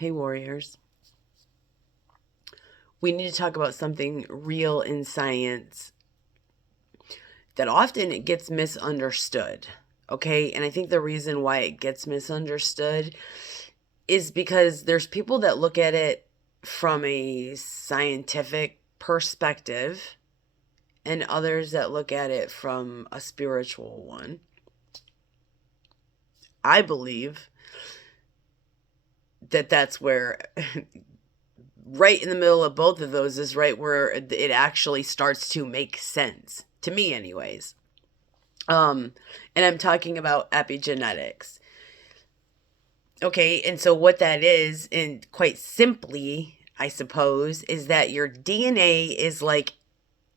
Hey, warriors. We need to talk about something real in science that often it gets misunderstood. Okay. And I think the reason why it gets misunderstood is because there's people that look at it from a scientific perspective and others that look at it from a spiritual one. I believe that that's where right in the middle of both of those is right where it actually starts to make sense to me anyways. And I'm talking about epigenetics. Okay, and so what that is, and quite simply, I suppose, is that your DNA is like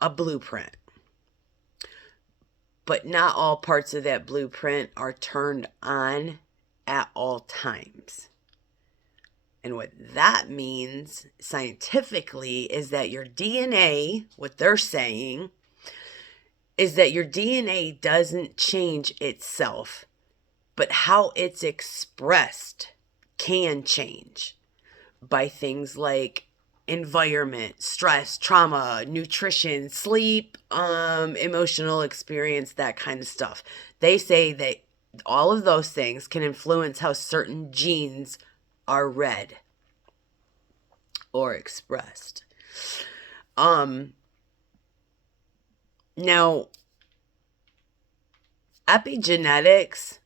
a blueprint. But not all parts of that blueprint are turned on at all times. And what that means scientifically is that your DNA, what they're saying, is that your DNA doesn't change itself, but how it's expressed can change by things like environment, stress, trauma, nutrition, sleep, emotional experience, that kind of stuff. They say that all of those things can influence how certain genes are read or expressed. Now, epigenetics,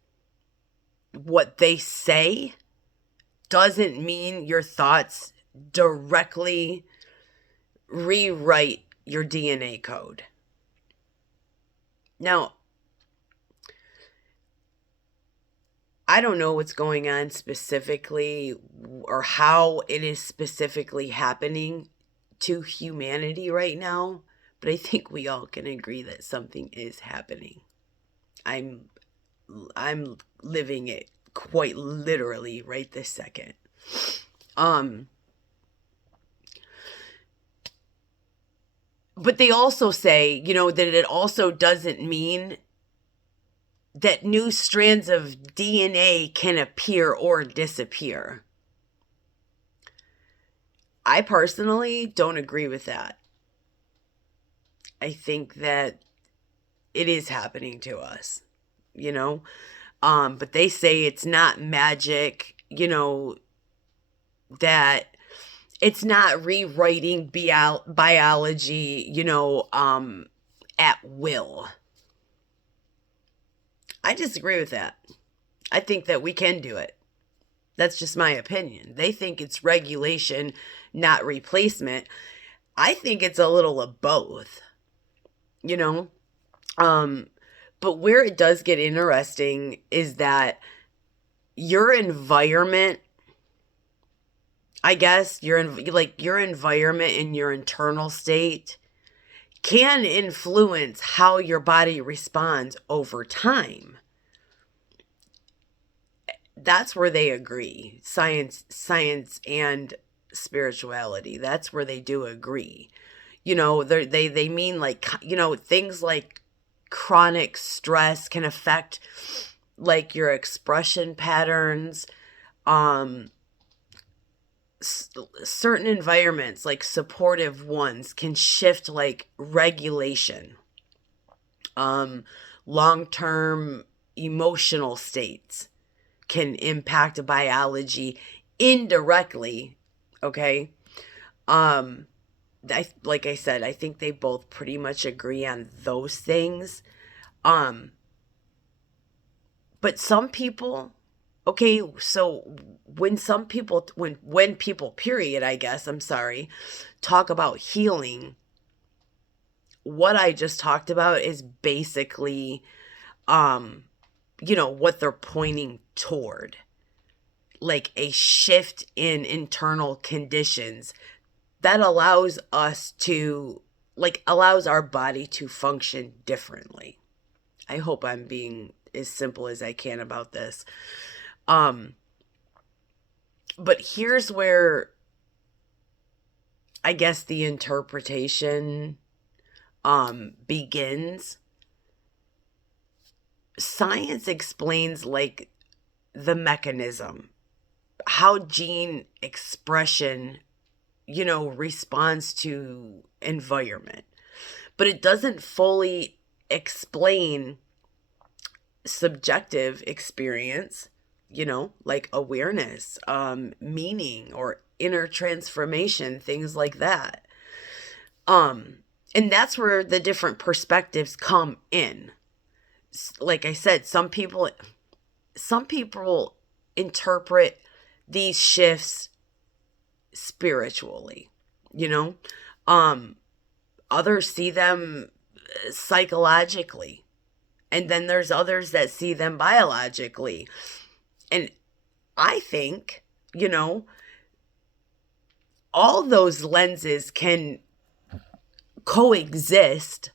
what they say doesn't mean your thoughts directly rewrite your DNA code. Now, I don't know what's going on specifically or how it is specifically happening to humanity right now, but I think we all can agree that something is happening. I'm living it quite literally right this second. But they also say, that it also doesn't mean that new strands of DNA can appear or disappear. I personally don't agree with that. I think that it is happening to us, but they say it's not magic, that it's not rewriting biology, at will. I disagree with that. I think that we can do it. That's just my opinion. They think it's regulation, not replacement. I think it's a little of both, you know? But where it does get interesting is that your environment, I guess, your environment and your internal state can influence how your body responds over time. That's where they agree. Science and spirituality. That's where they do agree. They mean like, things like chronic stress can affect like your expression patterns. Certain environments, like supportive ones, can shift like regulation. Long-term emotional states can impact biology indirectly. Okay. Like I said, I think they both pretty much agree on those things. But some people, okay, so when people, period, I guess, I'm sorry, talk about healing, what I just talked about is basically, what they're pointing toward, like a shift in internal conditions that allows our body to function differently. I hope I'm being as simple as I can about this. But here's where I guess the interpretation begins. Science explains like the mechanism. how gene expression, responds to environment. But it doesn't fully explain subjective experience, like awareness, meaning, or inner transformation, things like that. And that's where the different perspectives come in. Like I said, some people interpret these shifts spiritually, you know? Others see them psychologically. And then there's others that see them biologically. And I think, all those lenses can coexist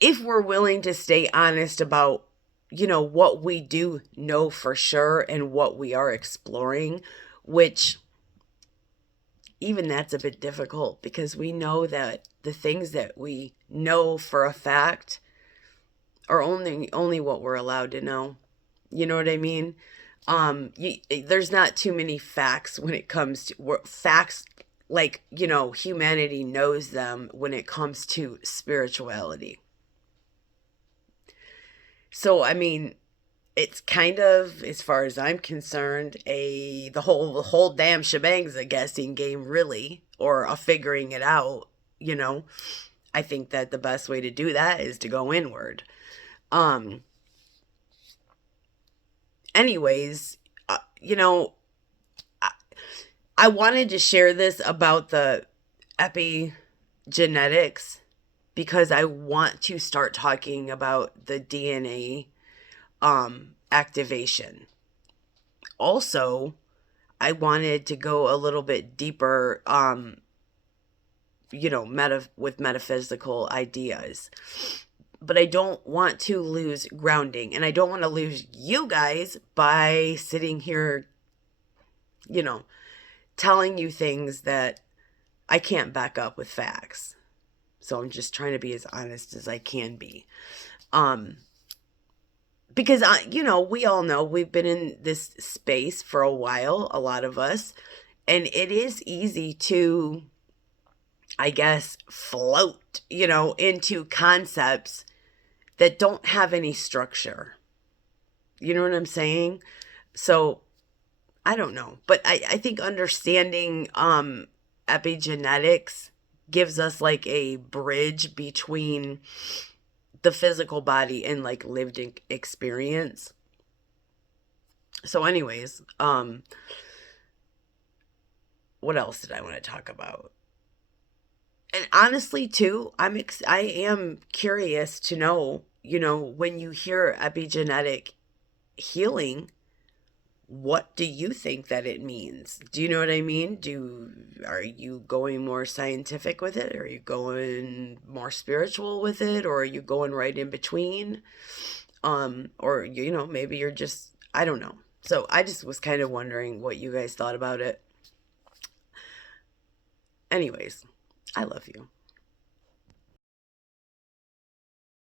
if we're willing to stay honest about, what we do know for sure and what we are exploring, which even that's a bit difficult because we know that the things that we know for a fact are only what we're allowed to know. You know what I mean? There's not too many facts when it comes to facts, like, humanity knows them when it comes to spirituality. So, I mean, it's kind of, as far as I'm concerned, the whole damn shebang's a guessing game, really, or a figuring it out. I think that the best way to do that is to go inward. Anyways, I wanted to share this about the epigenetics because I want to start talking about the DNA activation. Also, I wanted to go a little bit deeper, with metaphysical ideas. But I don't want to lose grounding, and I don't want to lose you guys by sitting here, telling you things that I can't back up with facts. So I'm just trying to be as honest as I can be. Because, we all know we've been in this space for a while, a lot of us, and it is easy to, I guess, float, into concepts that don't have any structure. You know what I'm saying? So, I don't know. But I think understanding epigenetics gives us like a bridge between the physical body and like lived experience. So anyways, what else did I want to talk about? And honestly too, I am curious to know, when you hear epigenetic healing, what do you think that it means? Do you know what I mean? Are you going more scientific with it? Are you going more spiritual with it? Or are you going right in between? Or, maybe you're just, I don't know. So I just was kind of wondering what you guys thought about it. Anyways, I love you.